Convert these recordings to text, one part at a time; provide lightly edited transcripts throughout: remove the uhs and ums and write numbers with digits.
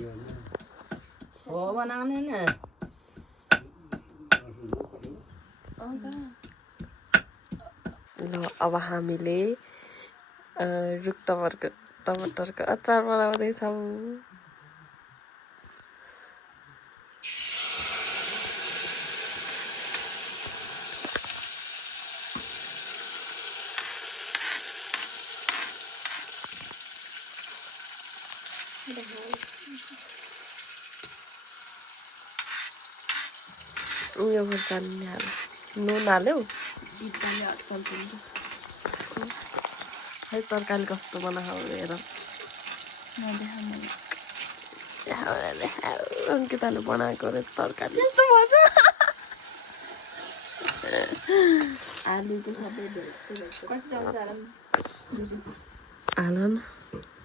हो बनाउने नि ल अब हामीले रुख टमाटरको अचार बनाउँदैछौँ। उयो खुर्सानी हाल्यो, नुन हाल्यौ। है तरकारी कस्तो बनाएको हेर। अङ्किताले बनाएको रे तरकारी यस्तो मजा। आलुको सबै हाल न,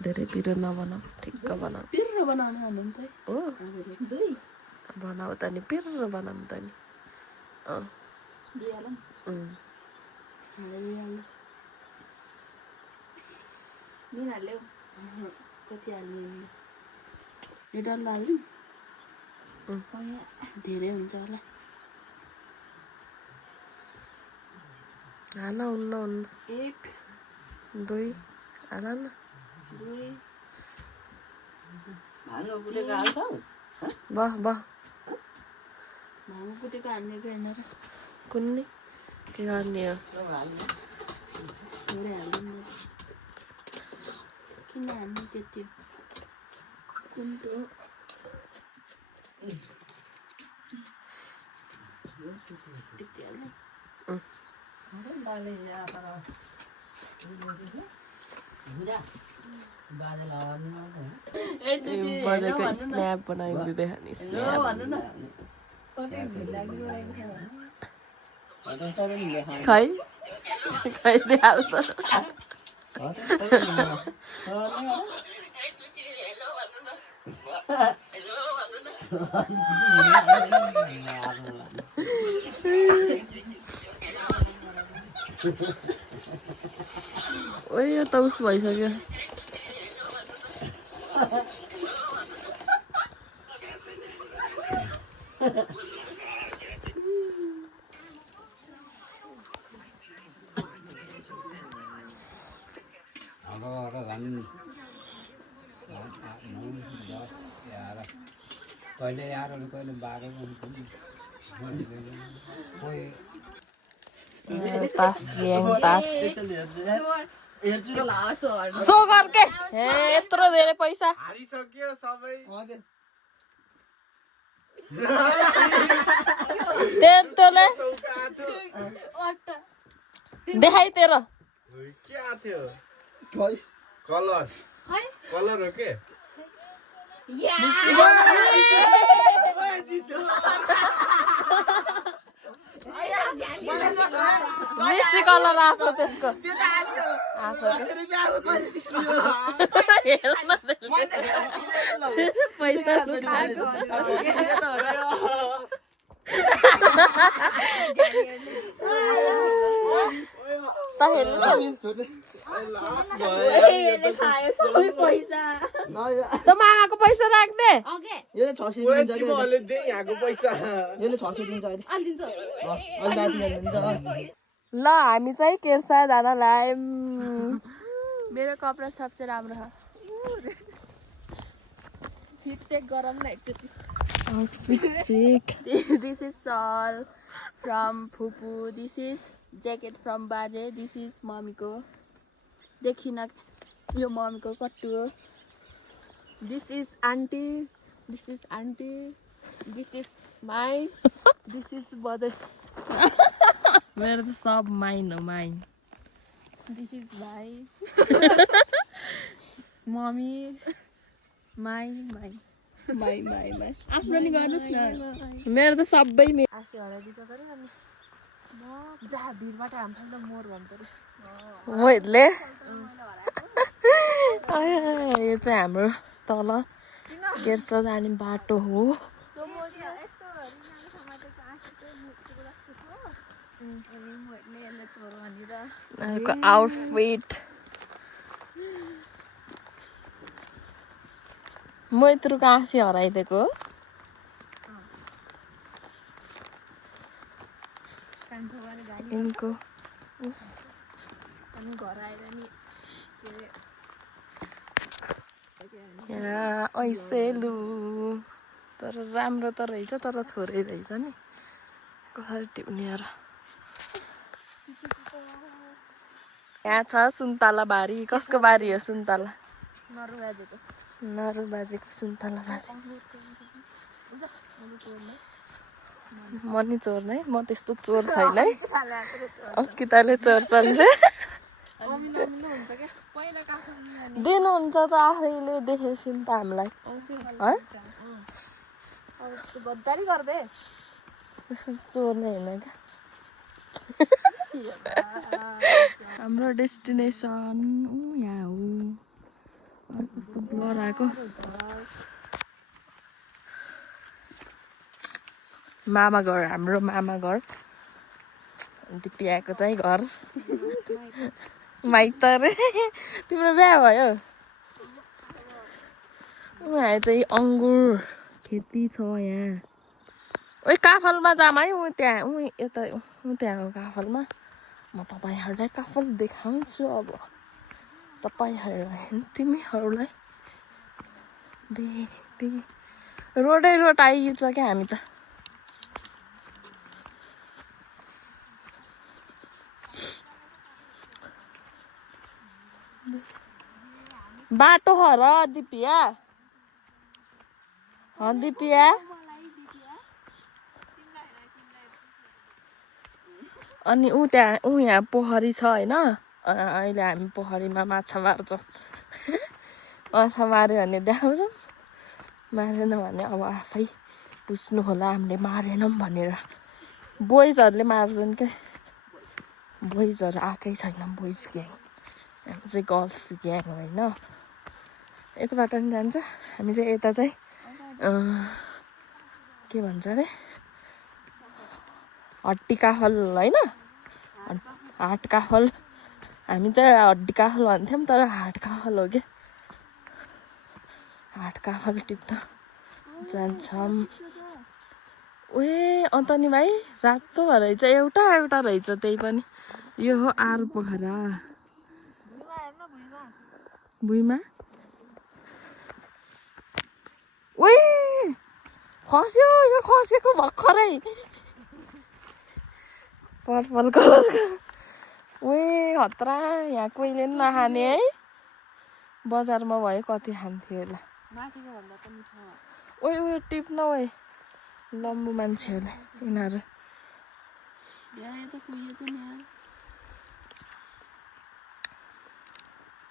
धेरै पिरो नबनाऊ, ठिक्क बनाऊ। पिरो बनाउनु भन्नुहुन्छ हो दुई बनाऊ त नि, पिरो बनाऊ त नि। दुईहालौँ नुन हाल्यौ कति हाल्नु यो डल्लो हाल्नु धेरै हुन्छ होला। हाल हुन्न 1 2 हाल न 2 भानु बुटेको हाल्छौ वाह वाह। भाङो कुटेको हाल्ने कि होइन र कुन्नी के गर्ने हो? थोरै हाल्नु किन हाल्नु त्यति कुन्टो त्यति हाल्नु बजेको स्न्याप बनाइदिँदै खाने स्न्याप। खै खाइदिइहाल्छ। ओ यो त उस भइसक्यो। कहिले यार कहिले 12 तास ग्याङ तास सो गर्के यत्रो धेरै पैसा हारिसक्यो सबै। तेरोले देखाइ तेरो के आथ्यो कलर कलर हो के मिसी कलर आएको त्यसको पैसा त मामाको पैसा राख्दे यो 600 दिन्छ अहिले दे यहाँको पैसा यसले 600 दिन्छ अहिले अहिले राति जानुहुन्छ ल हामी चाहिँ केर्सा जान लाग्यौँ। मेरो कपडा सबसे राम्रो छ। फिट चेक गरौँ न एकचोटि। Outfit check. दिस इज सल फ्रम फुपू, दिस इज ज्याकेट फ्रम बाजे, दिस इज मम्मीको देखिन यो मम्मीको कट्टु हो। This is auntie, this is auntie, this is mine, this is बदे मेरो त सब माइन हो माइन। दिस इज भाइ mummy mine mine mine mine mine आफ्नो नि गर्नुहोस् न। मेरो त सबै आसी हराइदिन्छ पऱ्यो अनि जहाँ भिरबाट हाम्रो त मोर भन्छ मोरले। यो चाहिँ हाम्रो तल केर्सा जाने बाटो हो। आउटफिट म यत्रुको आँसी हराइदिएको हो यिनको अनि घर आएर नि यहाँ ऐसेलु तर राम्रो त रहेछ तर थोरै रहेछ नि कसरी टिप्ने र यहाँ छ सुन्तला बारी कसको बारी हो सुन्तला नरु बाजेको सुन्तला बारी म नि चोर्ने म त्यस्तो चोर छैन है अङ्किताले चोर्छन् रे दिनुहुन्छ त आफैले देखेपछि त हामीलाई है गद्दारी गर्दै चोर्ने होइन क्या हाम्रो डेस्टिनेसन यहाँ हो कस्तो ब्लर आएको मामा घर हाम्रो मामा घर दिपियाको चाहिँ घर माइत रे तिम्रो बिहा भयो यहाँ चाहिँ अङ्गुर खेती छ यहाँ ओइ काफलमा जाम है यता त्यहाँको काफलमा म तपाईँहरूलाई काफल देखाउँछु अब तपाईँहरूलाई तिमीहरूलाई रोडै रोड आइन्छ क्या हामी त बाटो ह र दिपिया दिपिया अनि यहाँ पोखरी छ होइन अहिले हामी पोखरीमा माछा मार्छौँ माछा माऱ्यो भने देखाउँछौँ मारेन भने अब आफै बुझ्नु होला हामीले मारेनौँ भनेर बोइजहरूले मार्छन् क्या बोइजहरू आएकै छैन बोइज ग्याङ हामी चाहिँ गर्ल्स ग्याङ होइन यताबाट पनि जान्छ हामी चाहिँ यता चाहिँ के भन्छ अरे हड्डी काफल होइन हाट काफल हामी चाहिँ हड्डी काफल भन्थ्यौँ तर हाट काफल हो क्या हाट काफल टिप्न जान्छौँ ओए अन्त नि भाइ रातो रहेछ एउटा रहेछ त्यही पनि यो हो आर पोखरा भुइँमा ओइ खस्यो यो खसेको भर्खरै पर्पल कलरको ओए खतरा यहाँ कोहीले पनि नखाने है बजारमा भयो कति खान्थ्यो होला ओइ उयो टिप्न ओए लम्बु मान्छेहरूले यिनीहरू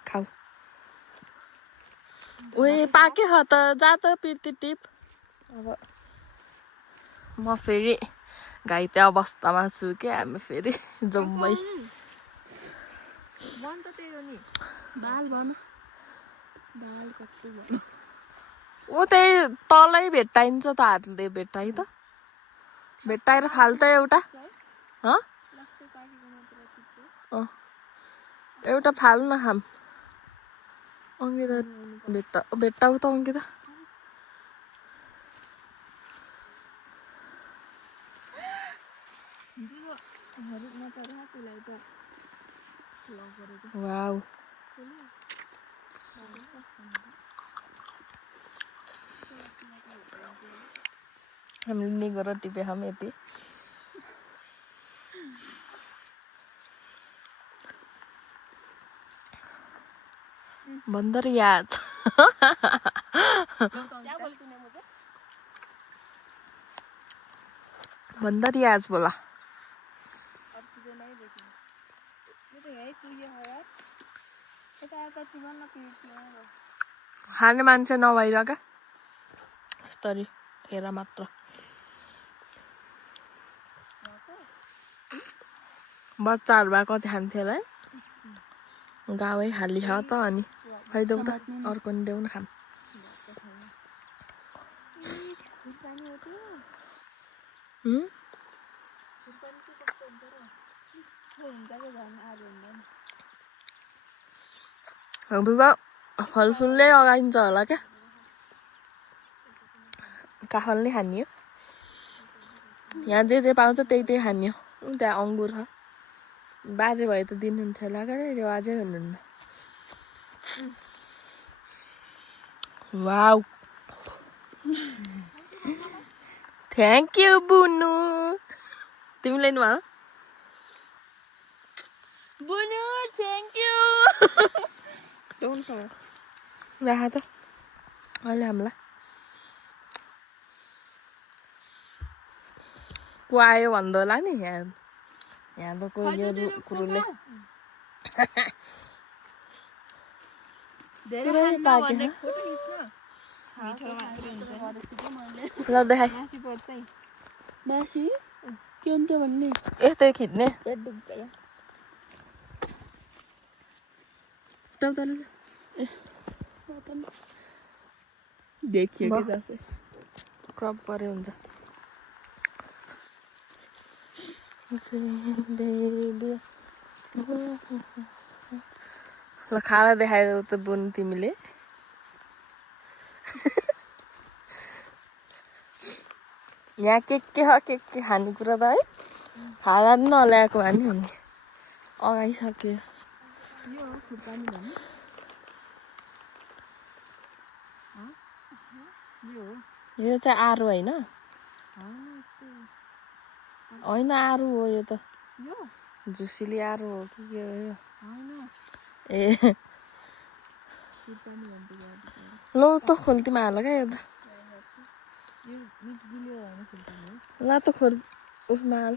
खाऊ ओए पाके ह त जा त पिर्ती टिप अब म फेरि घाइते अवस्थामा छु क्या हामी फेरि जम्मै ओ त्यही तलै भेट्टाइन्छ त हातले भेट्टाइ त भेट्टाएर फाल्छ एउटा एउटा फाल न खाम अङ्किता भेट्टाउ त अङ्किता वाउ हामीले निगो टिपे खाम यति बन्दर याद बन्दर याद बोला खाने मान्छे नभएर क्या यस्तरी हेर मात्र बच्चाहरू भए कति खान्थ्यो होला है गाउँै खाली छ त अनि खाइदेऊ त अर्को नि देऊ न खाम फलफुलले अगाइन्छ होला क्या काफलले हान्यो यहाँ जे पाउँछ त्यही हान्यो त्यहाँ अङ्गुर छ बाजे भए त दिनुहुन्थ्यो होला गरे अझै हुनुहुन्न वाउ थ्याङ्क यू बुनु तिमीले नि भयो बुनु थ्याङ्क यू राख त अहिले हामीलाई को आयो भन्दा होला नि यहाँ त को यो कुरोले ल देखाइ मासी के हुन्थ्यो भन्ने यस्तै खिच्ने देखियो कि जसै क्रप गरे हुन्छ ल खाना देखाइदेऊ त बुन तिमीले यहाँ के खानेकुरा त है खाना पनि नल्याएको भए नि हुने अगाइसक्यो यो चाहिँ आरू होइन होइन आरू हो यो त झुसिली आरू हो कि के हो यो ए ल त खोल्तीमा हाल क्या यो त ल त खोल उसमा हाल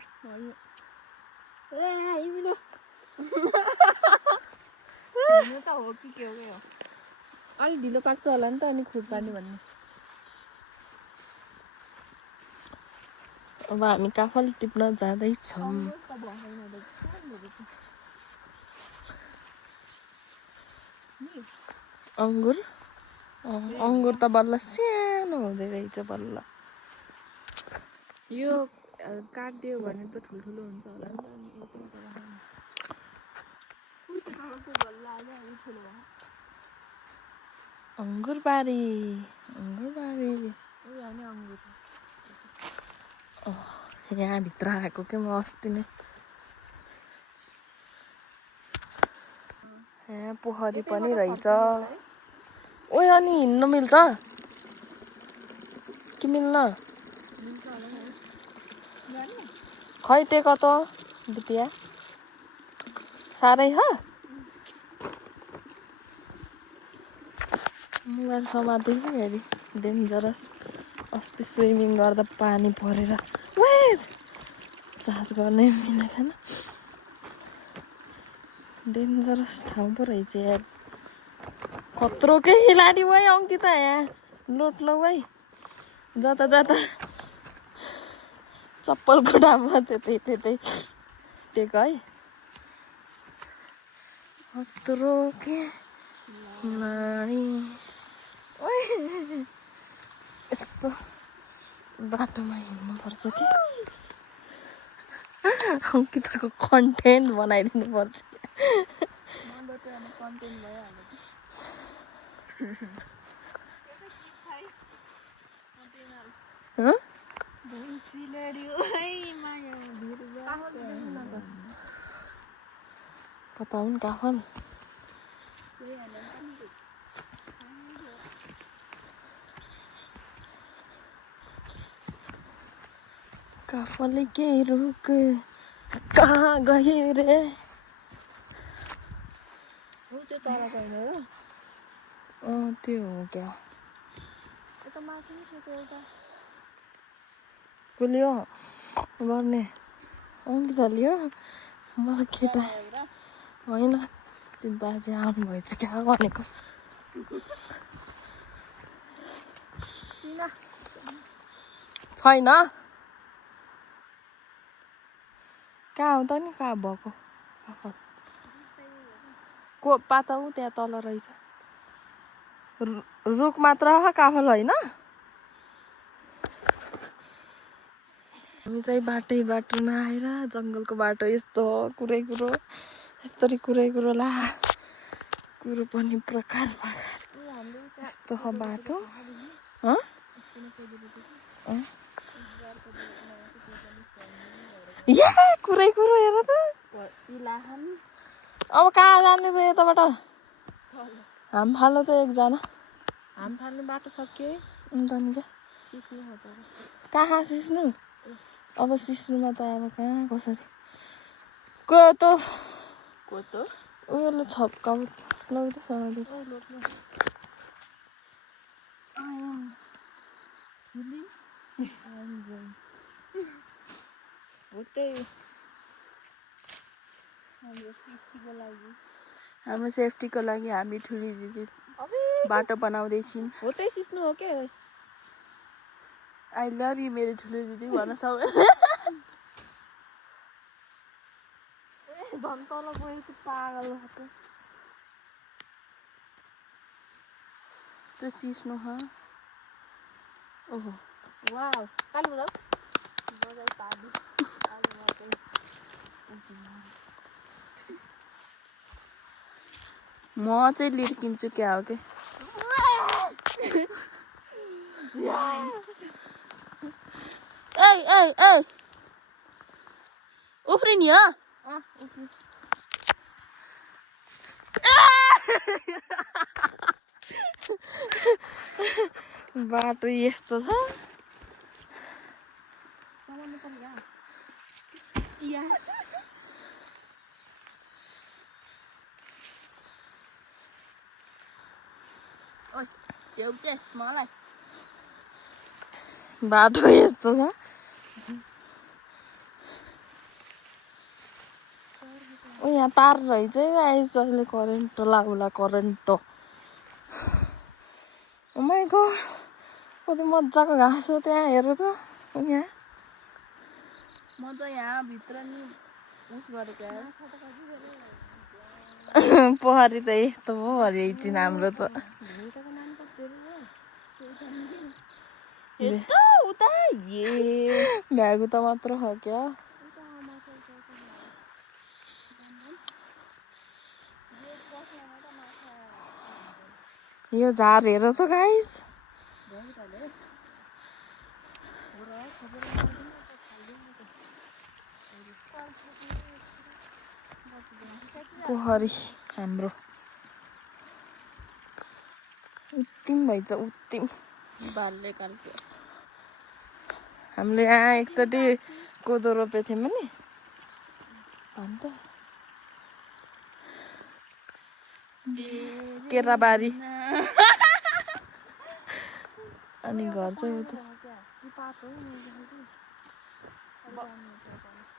अलिक ढिलो पाक्छ होला नि त अनि खुर्पानी भन्ने अब हामी काफल टिप्न जाँदैछौँ अङ्गुर त बल्ल सानो हुँदै रहेछ बल्ल यो काट्दियो भने त ठुल्ठुलो हुन्छ होला नि अङ्गुरबारी यहाँ भित्र आएको के म अस्ति नै यहाँ पोखरी पनि रहेछ ओ अनि हिँड्नु मिल्छ कि मिल्न खै टेक त दुपिया साह्रै छ मोबाइल समात्दै फेरि डेन्जरस अस्ति स्विमिङ गर्दा पानी परेर चार्ज गर्नै मिलेको थिएन डेन्जरस ठाउँ पो रहेछ यार खत्रो के खिलाडी भाइ अङ्किता यहाँ लोट लो भाइ जता चप्पलको दाममा त्यतै टेक है खत्रो के खिलाडी यस्तो बाटोमा हिँड्नुपर्छ कि अङ्किताको कन्टेन्ट बनाइदिनु पर्छ कता हुन् काफल काफले के रुक कहाँ गए रे त्यो हो क्या कुलियो गर्ने अङ्किता लियो म त केटा होइन त्यो बाजे आउनु भएछ क्या भनेको छैन कहाँ हो त नि कहाँ भएको को पाता ऊ त्यहाँ तल रहेछ रुख मात्र काफल होइन हामी चाहिँ बाटोमा आएर जङ्गलको बाटो यस्तो कुरै कुरो ला कुरो पनि प्रकार यस्तो बाटो कुरै कुरो हेर त अब कहाँ जाने त यताबाट हाम फाल्नु त एकजना हाम फाल्ने बाटो सक्यो अन्त नि कहाँ सिस्नु अब सिस्नुमा त अब कहाँ कसरी कोतो उयोले छप्काउ लौ त समाधि हाम्रो सेफ्टीको लागि हामी ठुली दिदी बाटो बनाउँदैछौँ हो त्यही सिस्नु हो के आई लभ यु मेरो ठुलो दिदी भन्न सक्छ झन् तल गएको पागल भएको त्यो सिस्नु ओहो वाउ काली बजाऊ पानी म चाहिँ लिर्किन्छु क्या हो कि ए उफ्रिनी हो बाटो यस्तो छ बाटो यस्तो छ यहाँ तार रहेछ आइस अहिले करेन्ट लागुला करेन्ट माइ गॉड कति मजाको घाँस हो त्यहाँ हेर त यहाँ म त यहाँ भित्र नि उस गरेको पोखरी त यस्तो पो भरि एकछिन हाम्रो त उता भ्यागु त मात्र हो क्या यो झार हेर त गाइस पोखरी हाम्रो उत्तिम भइन्छ उत्तिम बाल्यकालको हामीले यहाँ एकचोटि कोदो रोपेको थियौँ नि अन्त केराबारी अनि घर चाहिँ उता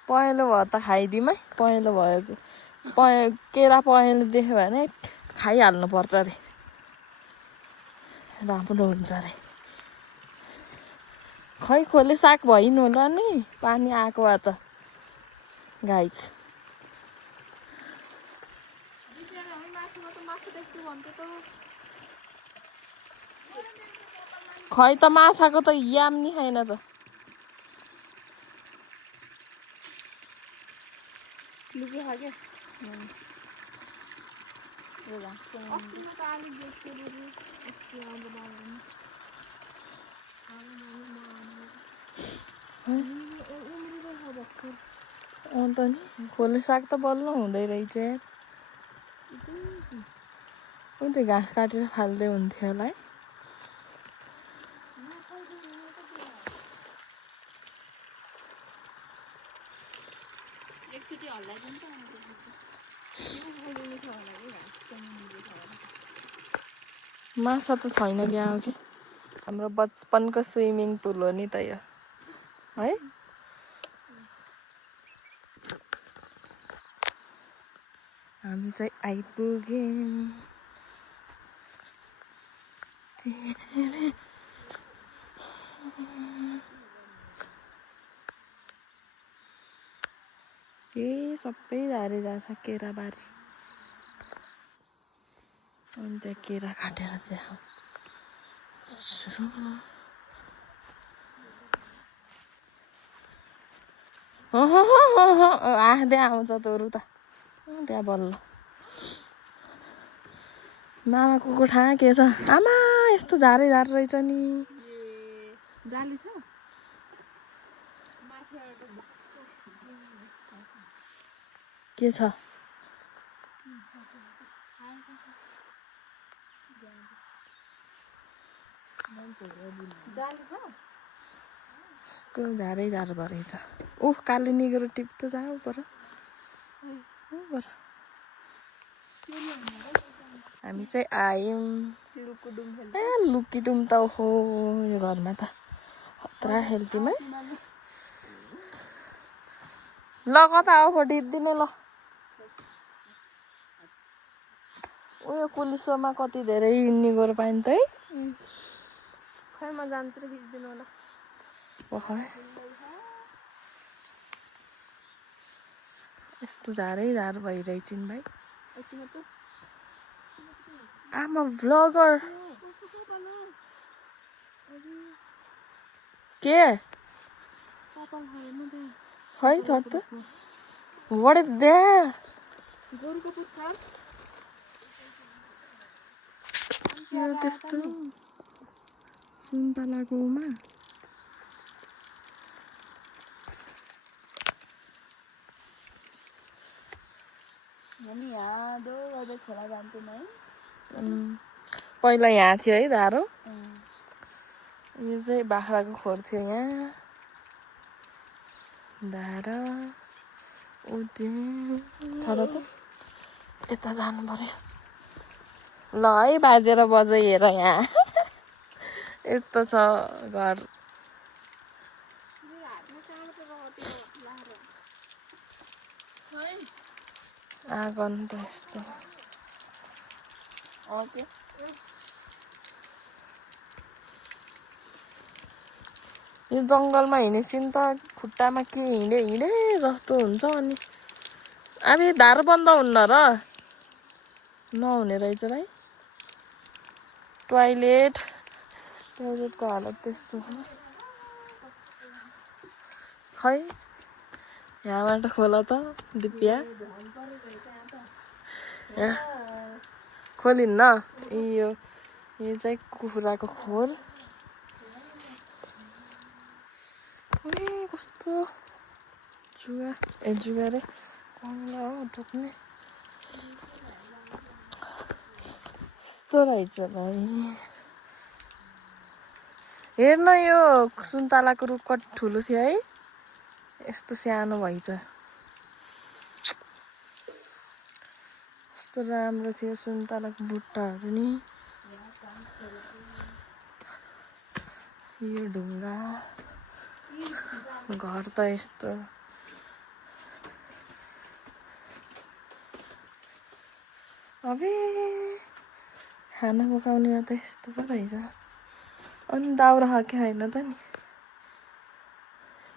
पहेँलो भयो त खाइदिउँ है पहेँलो भएको केरा पहेँलो देख्यो भने खाइहाल्नु पर्छ अरे राम्रो हुन्छ अरे खै खोले साग भइनु होला नि पानी आएको भए त गाइस खै त माछाको त याम नि छैन त अन्त नि खोले साग त बल्ल हुँदै रहेछ उही त घाँस काटेर फाल्दै हुन्थ्यो होला है माछा त छैन क्या हो कि हाम्रो बचपनको स्विमिङ पुल हो नि त यो है हामी चाहिँ आइपुग्यौँ सबै झारे जान्छ केराबारी अनि त्यहाँ केरा काटेर त्यहाँ आँख्दै आउँछ तोरु त त्यहाँ बल्ल मामाको कोठा के छ आमा यस्तो झारे झार रहेछ नि जाली छ के छ त्यो झारै झार भरेछ उफ काली निगेर टिप्छ जाऊ पर हामी चाहिँ आयौँ ए लुकीडुम त हो यो घरमा त खतरा हेल्थीमा ल कता हो फोटो दिने ल उयो पुलिसमा कति धेरै निगोर पाइन् त है खै म जान्छु र खिच्दिनु होला यस्तो झारै झार भइरहेछन् भाइ आमा भ्लगर के खै छ त What is there? गोरुको पुच्छर यो त्यस्तो सुन्तलाकोमा हामी यहाँ दो गर्दै खोला जान्थ्यौँ है पहिला यहाँ थियो है धारो यो चाहिँ बाख्राको खोर थियो यहाँ धारा छोरा त यता जानु पर्यो ल है बाजेर बजाइ हेर यहाँ यस्तो छ घर आँगन त यस्तो यो जङ्गलमा हिँडेसिन त खुट्टामा के हिँडे जस्तो हुन्छ अनि अब धार बन्द हुन्न र नहुने रहेछ भाइ टोइलेटको हालत त्यस्तो छ खै यहाँबाट खोला त दिप्या खोलिन्न यो चाहिँ कुखुराको खोर कस्तो जुगा जुगा रे कङ्ला हो टोक्ने यस्तो रहेछ भाइ हेर्न यो सुन्तलाको रुख कति ठुलो थियो है यस्तो सानो भइछ यस्तो राम्रो थियो सुन्तलाको बुट्टाहरू नि यो ढुङ्गा घर त यस्तो अबे खाना पकाउनेमा त यस्तो पो रहेछ अनि दाउरा खाके होइन त नि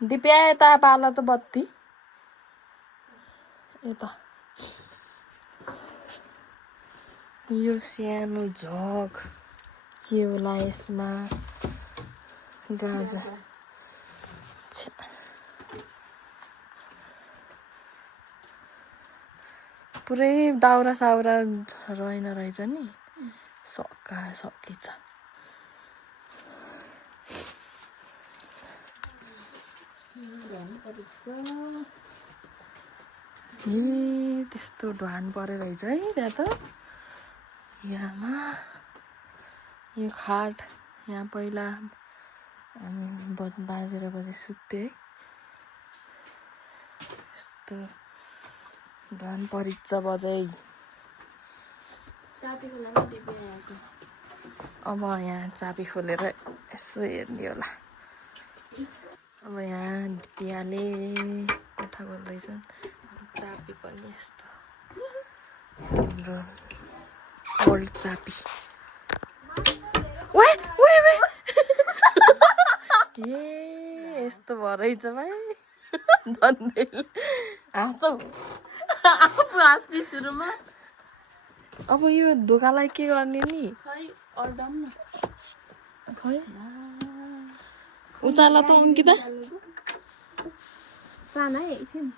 दिप्या यता पाला त बत्ती यता यो सानो झग के होला यसमा गाजा पुरै दाउरा साउरा रहेन रहेछ नि सकिन्छ त्यस्तो ढ्वान परे रहेछ है त्यहाँ त यहाँमा यो खाट यहाँ पहिला हामी बाजेर बजे सुत्थे है यस्तो ढ्वान परिच बजाइ अब यहाँ चाबी खोलेर यसो हेर्ने होला अब यहाँ दियाले कोठा खोल्दैछन् चाबी पनि यस्तो हाम्रो ओल्ड चाबी ए यस्तो भएछ भाइ हाँसौ आफू हाँस्ने सुरुमा अब यो ढोकालाई के गर्ने नि खै अर्डम न खै उचाला त अङ्किता पाना है एकछिन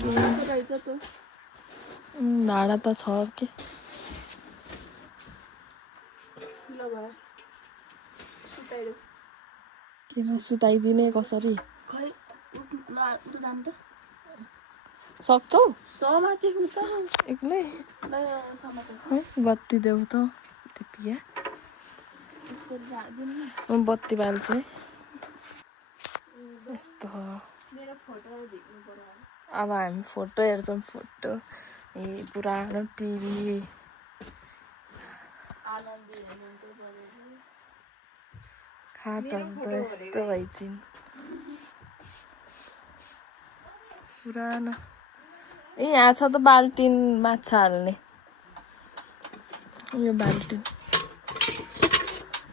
रहेछ त भाडा त छ के ल भयो सुताइदेऊ केमा सुताइदिने कसरी खै ल उता जानु त सक्छौ समाति उता एक्लै ल समाति है बत्ती देऊ त टिपिया त्यसको दिनु बत्ती बाल्छु है यस्तो हो मेरो फोटो झिक्नु पर्यो अब हामी फोटो हेर्छौँ फोटो ए पुरानो टिभी आनन्दी हेर्नुहुन्छ पऱ्यो खाताहरू त यस्तो भइछिन् पुरानो ए यहाँ छ त बाल्टिन माछा हाल्ने उयो बाल्टिन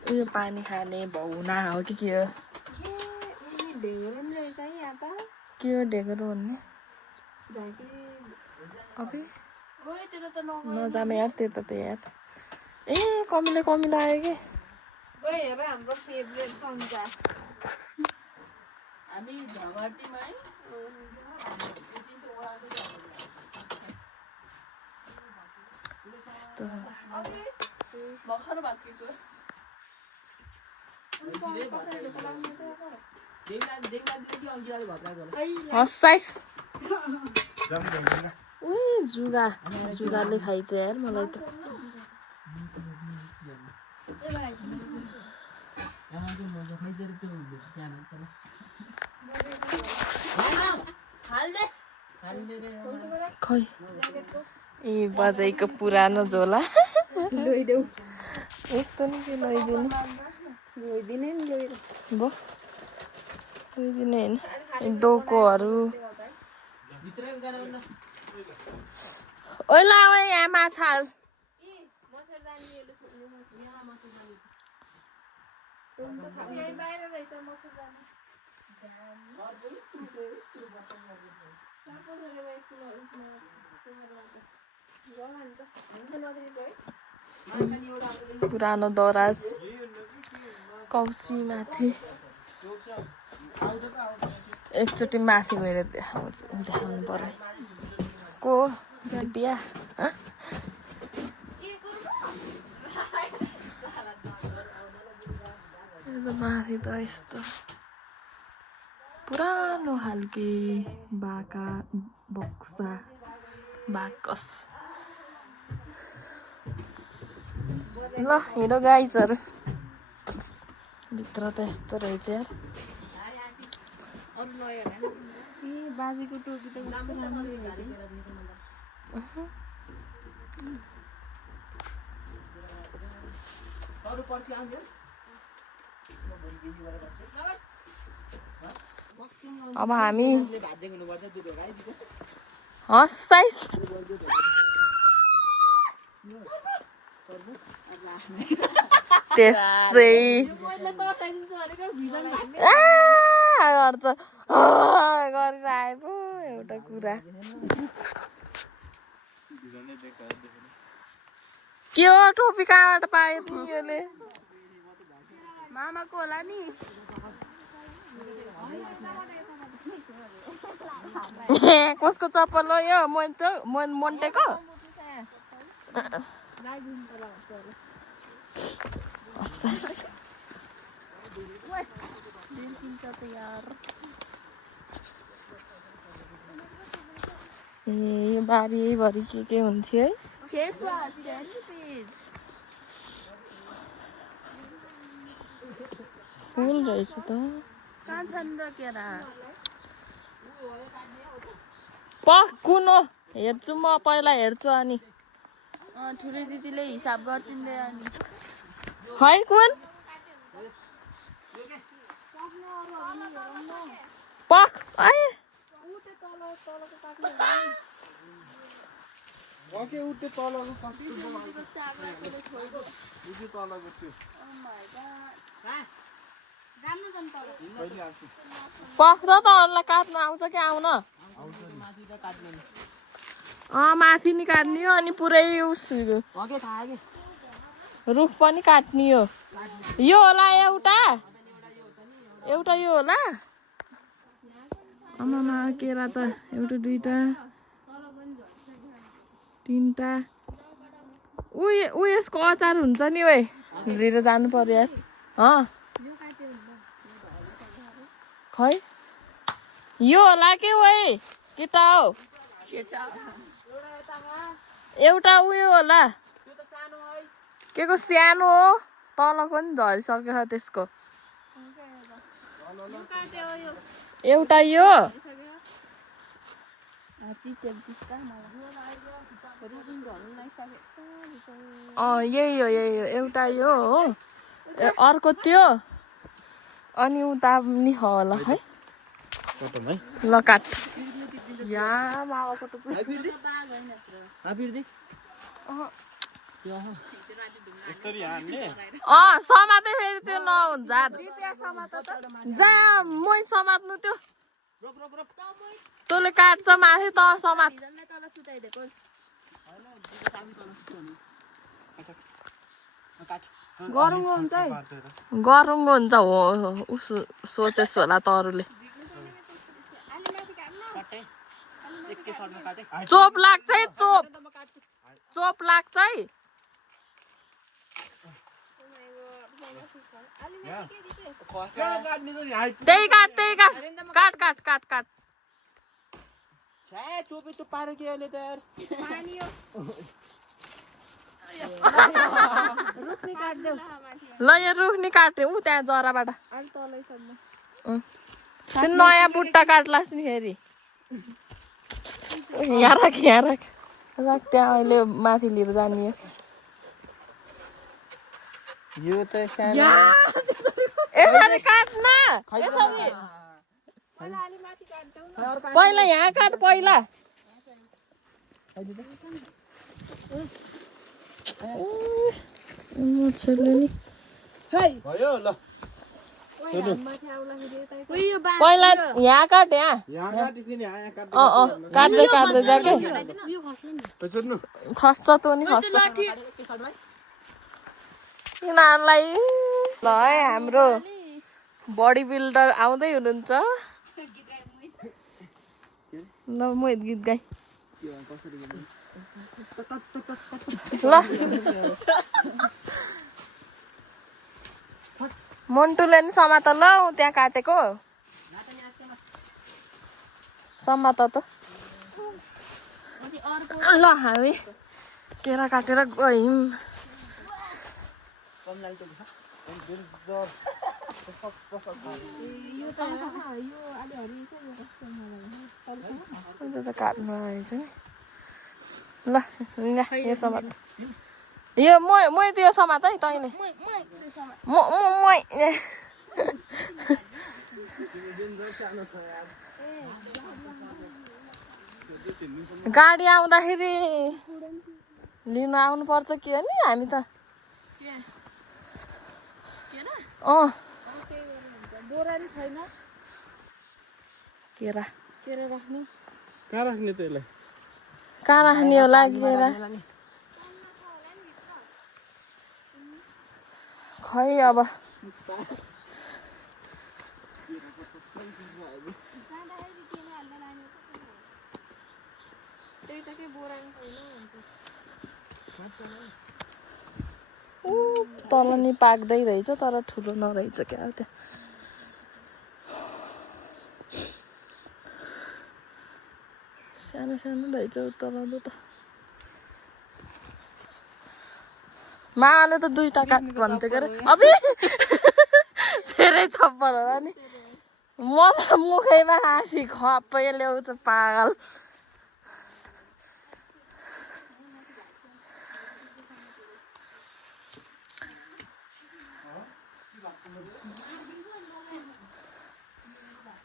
उयो पानी खाने भौना हो कि के हो ढेँगरो नि रहेछ है यहाँ त के हो ढेँगरो भन्ने झाँकी अबे ओए त्यो त नगयो नजाने यार त्यता त यार ए कमिलो आयो कि ओए हेर हाम्रो फेभरेट सन्जा हामी झगड्तीमा है यस्तो भर्खर भाकेको हसाइस उही जुगाले खाइन्छ यार मलाई त खै ए बजाइको पुरानो झोला लैदेऊ यस्तो नि के लैदिनु लैदिने नि लैर भो लैदिने होइन डोकोहरू ओइ ल यहाँ माछा हाल बाहिर रहेछ मच्छरदानी पुरानो दराज कौसी माथि एकचोटि माथि गएर देखाउनु पर्यो को बिहा माथि त यस्तो पुरानो खालके बाका बक्सा बाकस ल हिँडो गाइजहरू भित्र त यस्तो रहेछ यार बाजेको टोपी त कस्तो राम्रो रहेछ अब हामी हसाइस त्यसै गर्छ गरेर आए पो एउटा कुरा के हो टोपी कहाँबाट पायो तिमीले मामाको होला नि कसको चप्पल हो यो मोन्टेको ए यो बारीभरि के हुन्थ्यो है फेस वास रेसिपिज फुल रहेछ त कहाँ छन् र केरा कुन हो हेर्छु म पहिला हेर्छु अनि ठुलो दिदीले हिसाब गर्छिन् रे अनि है कुन पक आए ओके उठ्यो तलको कस्तो तलको त्यो पक्र त अरूलाई काट्नु आउँछ कि आउन माथि नि काट्ने हो अनि पुरै रुख पनि काट्ने हो यो होला एउटा यो होला आमामा केरा त एउटा दुईटा तीनटा उयसको अचार हुन्छ नि ओए लिएर जानु पर्यो यार खै यो होला के वै केटा हो एउटा उयो होला के को सानो हो तलको पनि झरिसक्यो त्यसको एउटा यो यही हो एउटा यो हो अर्को त्यो अनि उता पनि होला है ल काट समाते फेरि त्यो नहुन्छ जा मै समात्नु त्यो तँले काट्छ माथि त समात गरुङ्गो हुन्छ हो उसो सोचेस् होला तरुले चोप लाग्छ है चोप लाग्छ है त्यही काट काट चोपे त पारो के अहिले त यार ल यहाँ रुखनी काट्ने ऊ त्यहाँ जराबाट त्यो नयाँ बुट्टा काट्लास् नि फेरि यहाँ राख त्यहाँ अहिले माथि लिएर जाने यो त यसरी काट्न यसरी पहिला यहाँ काट पहिला भयो ल पहिला यहाँ काट यहाँ काट्दै जा के खस्छ तँ नि खस्छ यिनीहरूलाई ल है हाम्रो बडी बिल्डर आउँदै हुनुहुन्छ ल मोहित गीत गाई ल मन्टुले नि समात ल त्यहाँ काटेको समात त ल हामी केरा काटेर गयौँ काट्नु रहेछ नि ल यो समात यो म त्यो समात है तैँले गाडी आउँदाखेरि लिनु आउनुपर्छ कि हो नि हामी त केरा राख्ने कहाँ राख्ने त यसलाई कहाँ राख्ने होला केरा खै अब तल नि पाक्दै रहेछ तर ठुलो नरहेछ क्या त्यहाँ सानो रहेछ तल त माले त दुईटा काट भन्थ्यो के अरे अबि फेरि छप्पल होला नि म त मुखैमा हाँसी खप्पै ल्याउँछ पागल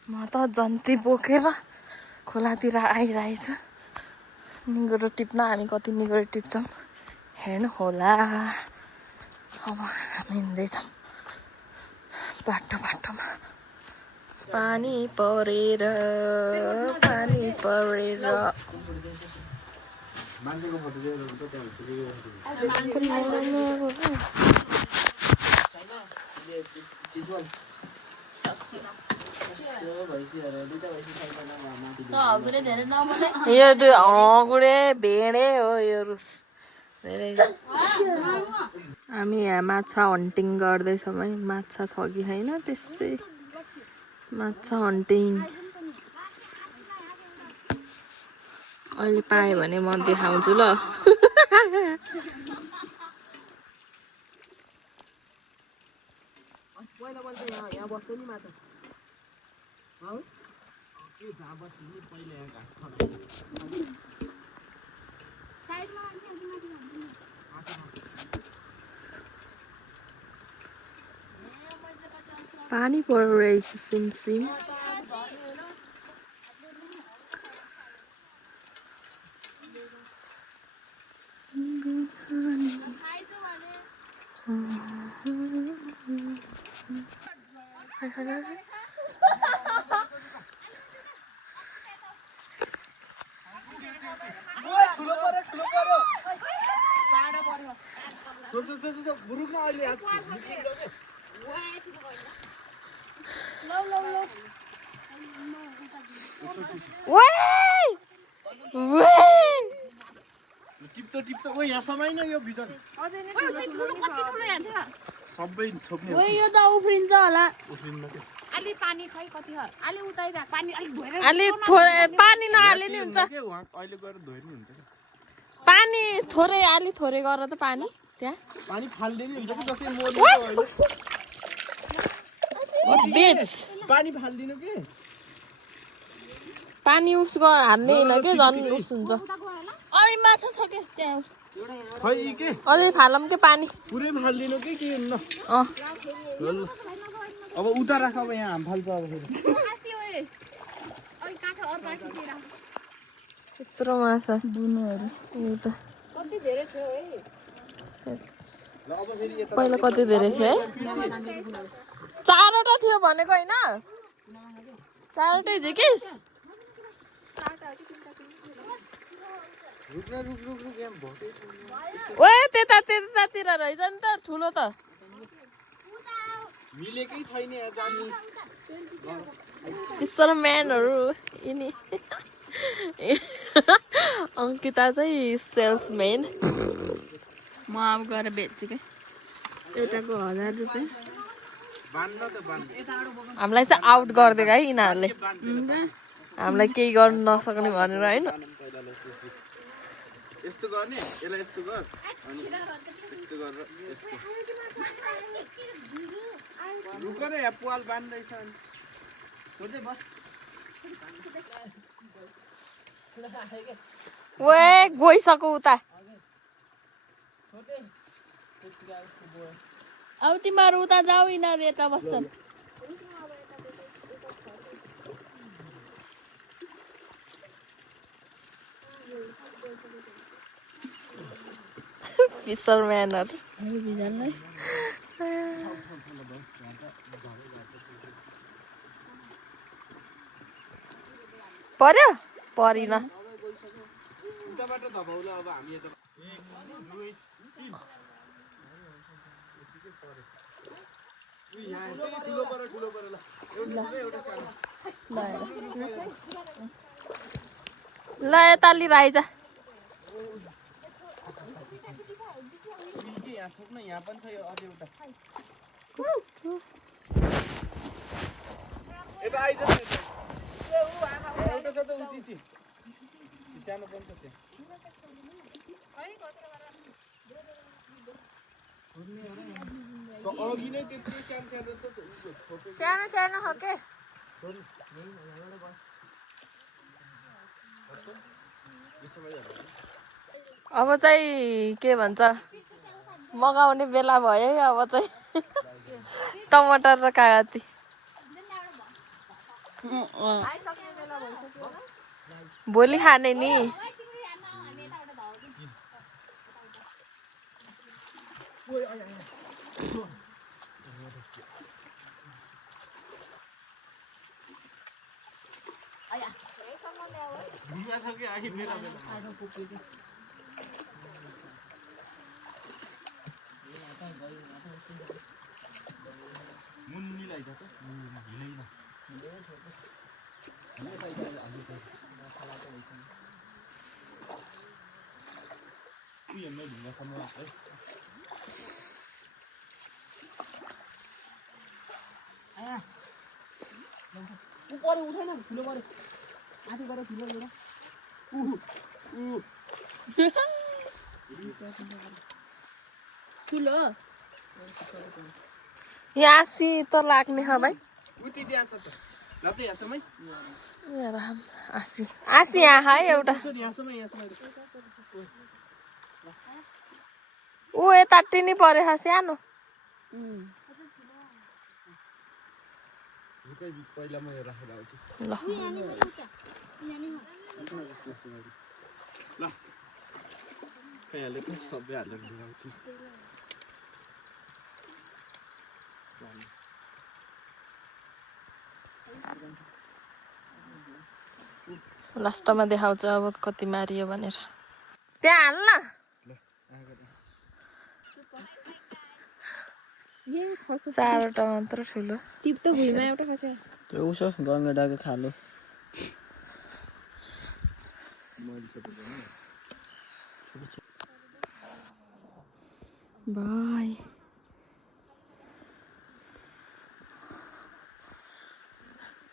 म त जन्ती बोकेर खोलातिर आइरहेछ निगोरो टिप्न हामी कति निगोरो टिप्छौँ हेर्नु होला अब हामी हिँड्दैछौँ बाटोमा पानी परेर यो हँगुडे भेडे हो यो हामी यहाँ माछा हन्टिङ गर्दैछौँ है माछा छ कि छैन त्यसै माछा हन्टिङ अहिले पाएँ भने म देखाउँछु ल पहिला पहिला यहाँ बस्दै नि माछा के जहाँ बस्नु नि पहिला यहाँ घाँस पानी परिरहेछ सिमसिम टिप्तो ओ यहाँ समय न यो भित्र सबै छोप्ने यो त उफ्रिन्छ होला उफ्रिन्न के अलि पानी खै कति हो अलि उताइरा पानी अलि धोएर अलि थोरै पानी नहाले नि हुन्छ के वहाँ अहिले गएर धोएर नि हुन्छ पानी थोरै अलि थोरै गर त पानी त्यहाँ पानी फाल्दिने हुन्छ कि जस्तै मोर्नु बेच पानी फाल्दिनु के पानी उसको हाल्ने होइन के झन् उस हुन्छ अरे माछा छ के त्यहाँ खै यी के अझै फालम के पानी पुरै फाल्दिनु के न अब उता राख अब यहाँ हाम फाल्छ अब फेरि यत्रो माछा दुनुहरू एउटा कति धेरै थियो है पहिला कति धेरै थियो है चारवटा थियो भनेको होइन चारवटै झिकिस ओए त्यतातिर रहेछ नि त ठुलो त मिलेकै छैन यहाँ जानु फिसरम्यानहरू यिनी अङ्किता चाहिँ सेल्सम्यान म अब गएर बेच्छु क्या एउटाको 1000 रुपियाँ हामीलाई चाहिँ आउट गरिदिएको है यिनीहरूले हामीलाई केही गर्नु नसक्ने भनेर होइन यस्तो गर्ने यसलाई यस्तो गर अनि यस्तो गरेर यस्तो रुक न यहाँ पुवाल बान्दैछ अनि छोड्दै बस ओए गइसक्यो उता अब तिमीहरू उता जाऊ यिनीहरू यता बस्छन् फिसरम्यानहरू पर्यो परिन उताबाट धपाउला अब हामी यता 1 2 3 यहाँ ठुलो पर ल एउटा सानो ल यता लिएर आइज यहाँ छोप्न यहाँ पनि छ यो अझै एउटा यता आइज एउटा छ त उति सानो पनि छ त्यहाँ अघि नै त्यत्रो सानो त सानो हो के अब चाहिँ के भन्छ मगाउने बेला भयो है अब चाहिँ टमाटर र कागती भोलि खाने नि मुन्नीलाई छ त हिँड्दैन परे उठेन ठुलो परे आधी गएर ठुलो गएर ठुलो यहाँ शीत लाग्ने हो भाइ उति त्यहाँ छ त लाते यहाँसम्मै आसी आसी यहाँ है एउटा यहाँसम्मै ऊ यता टिनी परे सानो पहिला म यो राखेर आउँछु ल ल यहाँले पनि सबै हालेर ल्याउँछु लास्टमा देखाउँछ अब कति मारियो भनेर त्यहाँ हाल्न चारवटा मात्र ठुलो टिप त भुइँमा एउटा खस्यो त्यो उसो गङ्गडाको खालो बाई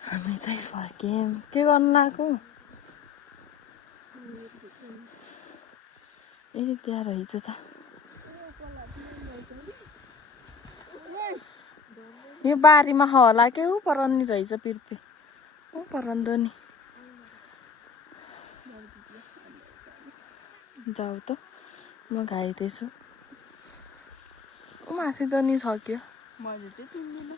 हामी चाहिँ फर्क्यौँ के गर्नु आएको ए त्यहाँ रहेछ त यो बारीमा होला के ऊ परन्नी रहेछ पिर्ती ऊ परन्दो नि जाऊ त म घाइते छु ऊ माथि त नि सक्यो मैले चाहिँ चिन्दिनँ